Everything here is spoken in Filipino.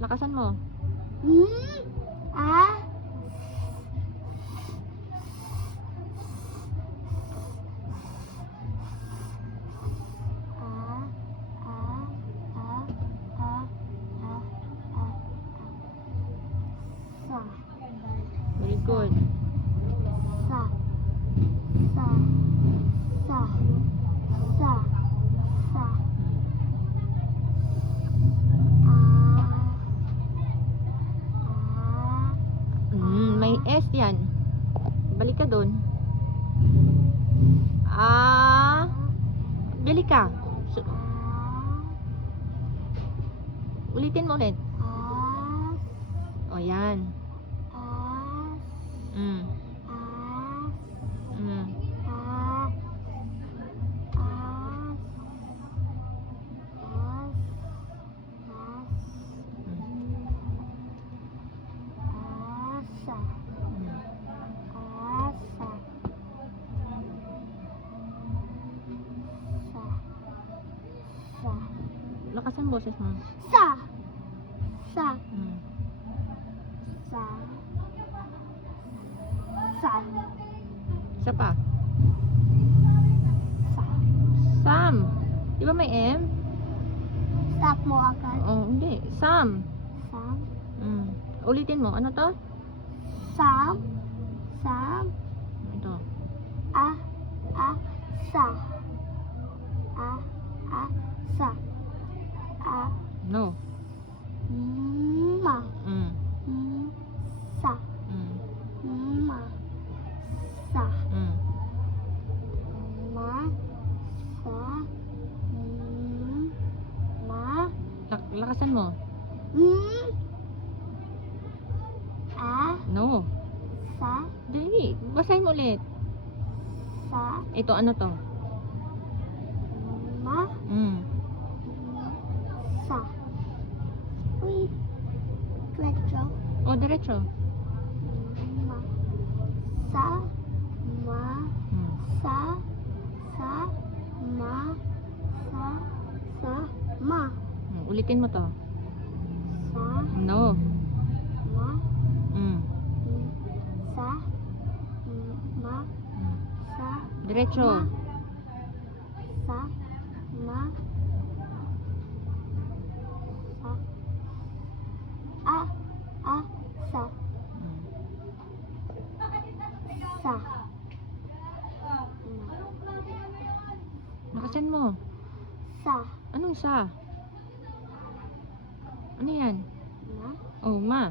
Lakasan mo. A. Sa. Very good. Sa. Sa. Sa. Sa. Sa. May S yan. Balik ka doon. Balik ka. Ulitin mo ulit. O yan. Mm. Mm. Lakasan boses mo. Sa. Sa. Mm. Sa. Sa. Isa pa. Sa. Sam. Di ba may M? Stop mo agad. Oh, hindi. Sam. Sam. Ulitin mo. Ano to? Sam. Sam. Ito. Sa. Sa. No. Ma. Mm. Sa. Mm. Ma. Sa. Mm. Ma. Sa. Ma. Lakasan mo. No. Sa. Dali. Basahin mo ulit. Sa. Ito ano to? Ma. Sa. Uy. Diretso. O, diretso. Ma. Sa. Ma. Sa. Sa. Ma. Sa. Ma. Ulitin mo to. Sa. No. Ma. Mm. Sa. Ma. Sa. Diretso. Sa. Ma. Sa. Sa. Sa. Lakasan mo. Sa. Anong sa? Ano yan? Ma. Oh, ma.